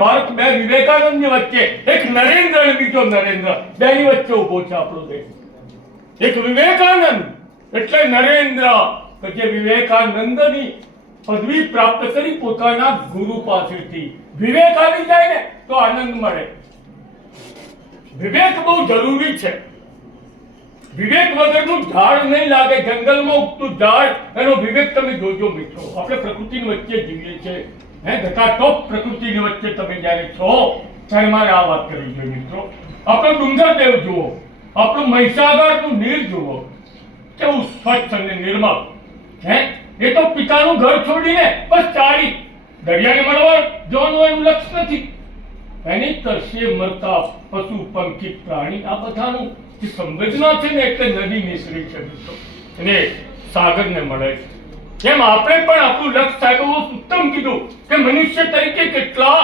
ભારત બે વિવેકાનંદની વચ્ચે, એક નરેન્દ્ર અને બીજો નરેન્દ્ર, બેની વચ્ચે ઉભો છે આપણો દેશ. એક વિવેકાનંદ એટલે નરેન્દ્ર કે જે વિવેકાનંદની પદવી પ્રાપ્ત કરી પોતાના ગુરુ પાસેથી. વિવેક આવી જાય ને તો આનંદ મળે. વિવેક બહુ જરૂરી છે. વિવેક વગરનું ઝાડ નહીં લાગે. જંગલમાં ઉગતું ઝાડ, એનો વિવેક તમે જોજો મિત્રો. આપણે પ્રકૃતિની વચ્ચે જીવીએ છીએ, ધકાટોપ પ્રકૃતિની વચ્ચે તમે જ્યારે છો ત્યારે મારે આ વાત કરવી જોઈએ મિત્રો. આપણો ડુંગરદેવ જુઓ, આપણું મહીસાગરનું નીર જુઓ, કેવું સ્વચ્છ અને નિર્મળ. એ તો પિતાનું ઘર છોડીને બસ ચાલી દરિયાને મળવા જવાનું એનું લક્ષ્ય નથી. એની તરસે મરતા પશુ પંખી પ્રાણી, આ બધાનું જે સંવેદના છે ને એટલે નદી નિસરી છે મિત્રો, અને સાગરને મળે છે. એમ આપણે પણ આપણું લક્ષ્ય સાહેબ ઉત્તમ કીધું કે મનુષ્ય તરીકે કેટલા